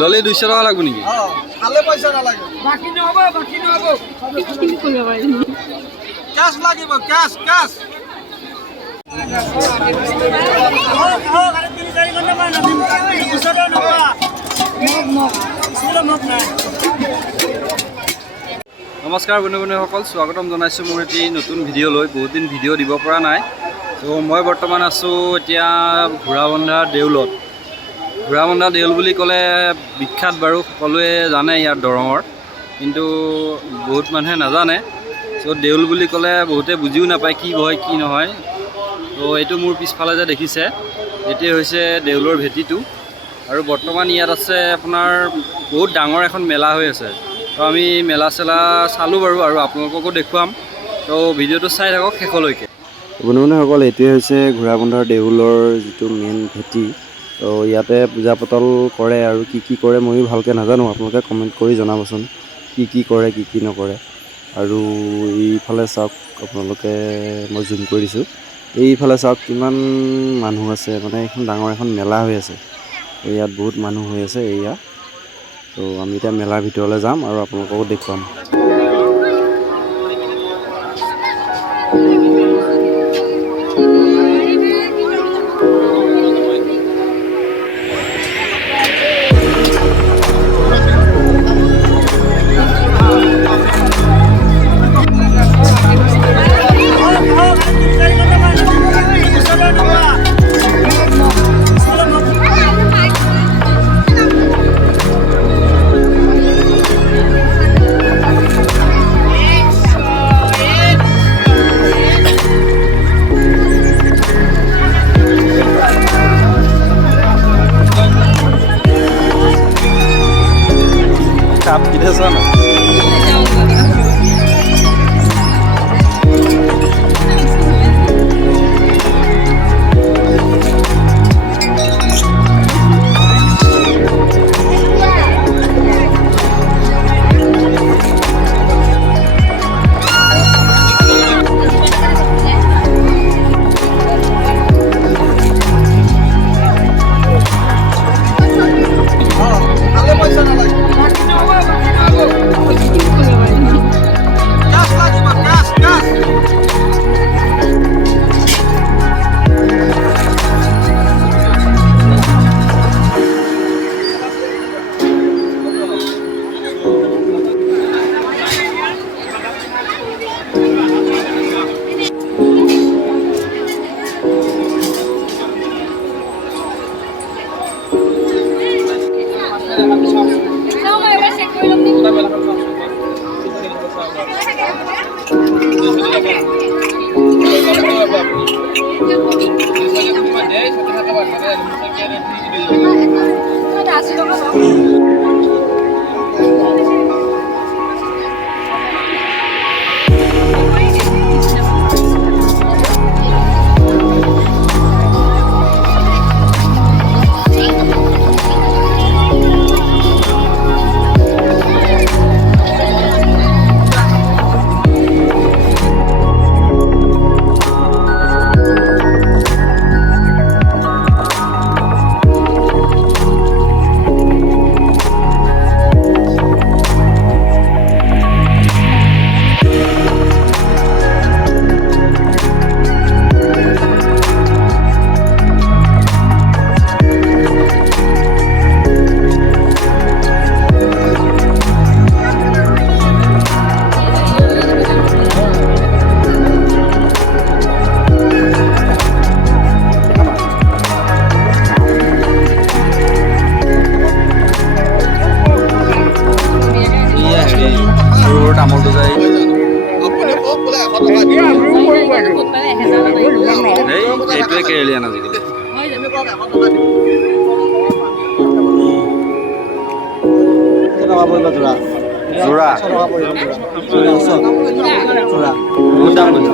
ললে 200 টাকা লাগবে নাকি? খালে পয়সা না লাগে বাকি নহব ক্যাশ লাগিব ক্যাশ ক্যাশ নমস্কাৰ বন্ধু-বান্ধৱীসকল, স্বাগতম জনাইছোঁ মোৰ এটি নতুন ভিডিঅ' লৈ। বহুত দিন ভিডিঅ' দিব পৰা নাই। তো মই বৰ্তমান আছোঁ এতিয়া ঘোঁৰাবন্ধা দেউলত। ঘোঁৰাবন্ধা দেউল বুলি ক'লে বিখ্যাত বাৰু, সকলোৱে জানে ইয়াৰ দৰঙৰ, কিন্তু বহুত মানুহে নাজানে। চ' দেউল বুলি ক'লে বহুতে বুজিও নাপায় কি হয় কি নহয়। তো এইটো মোৰ পিছফালে যে দেখিছে, এইটোৱে হৈছে দেউলৰ ভেটিটো। আৰু বৰ্তমান ইয়াত আছে আপোনাৰ বহুত ডাঙৰ এখন মেলা হৈ আছে। তো আমি মেলা চেলা চালোঁ বাৰু, আৰু আপোনালোককো দেখুৱাম। তো ভিডিঅ'টো চাই থাকক শেষলৈকে। বন্ধু-বান্ধৱীসকল, এইটোৱে হৈছে ঘোঁৰাবন্ধাৰ দেউলৰ যিটো মেইন ভেটি। তো ইয়াতে পূজা পাতল কৰে, আৰু কি কৰে ময়ো ভালকৈ নাজানো। আপোনালোকে কমেণ্ট কৰি জনাবচোন কি কৰে কি নকৰে। আৰু এইফালে চাওক আপোনালোকে, মই জুম কৰি দিছোঁ, এইফালে চাওক কিমান মানুহ আছে। মানে এখন ডাঙৰ এখন মেলা হৈ আছে। তো ইয়াত বহুত মানুহ হৈ আছে এয়া। তো আমি এতিয়া মেলাৰ ভিতৰলৈ যাম আৰু আপোনালোককো দেখুৱাম। Cap gide sana. খালে পয়সা না লাগে ক্যাশ লাগিব ক্যাশ ক্যাশ তামোলটো যায় এইটোৱে কেৰেলীয়ান আজিকালি। যোৰা বহুত দাম কৈছে।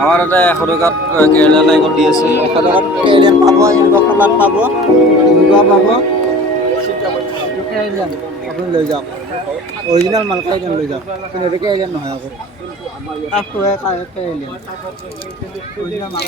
আমাৰ তাতে 100 টকাত কেৰেলীয়ান নাৰিকল দি আছে। 100 টকাত কেৰেলীয়ান পাব, এনেকুৱা খোলাত পাব, এনেকুৱা পাব। কেৰেলীয়ান আপুনি লৈ যাওক, অৰিজিনেল মাল কেৰেলীয়ান লৈ যাওক, কিন্তু এইটো কেৰেলীয়ান নহয় আকৌ, কেৰেলীয়ান অৰিজিনেল মাল।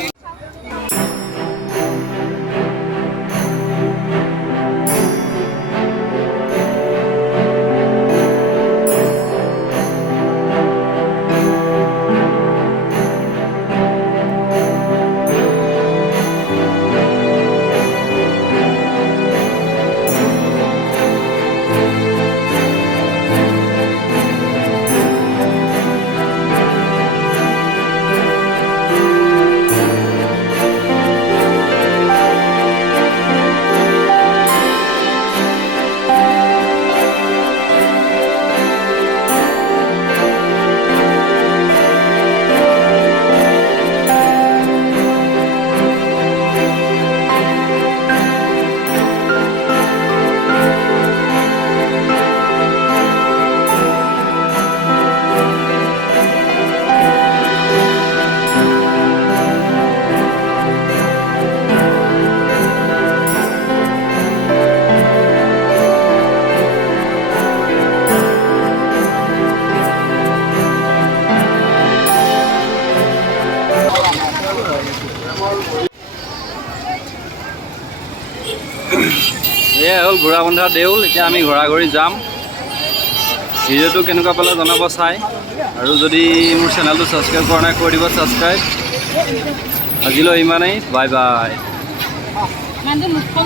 এয়াই হ'ল ঘোঁৰাবন্ধা দেউল। এতিয়া আমি ঘূৰি যাম। ভিডিঅ'টো কেনেকুৱা পালে জনাব চাই, আৰু যদি মোৰ চেনেলটো ছাবস্ক্ৰাইব কৰা নাই কৰি দিব ছাবস্ক্ৰাইব। আজিলৈ ইমানেই, বাই বাই।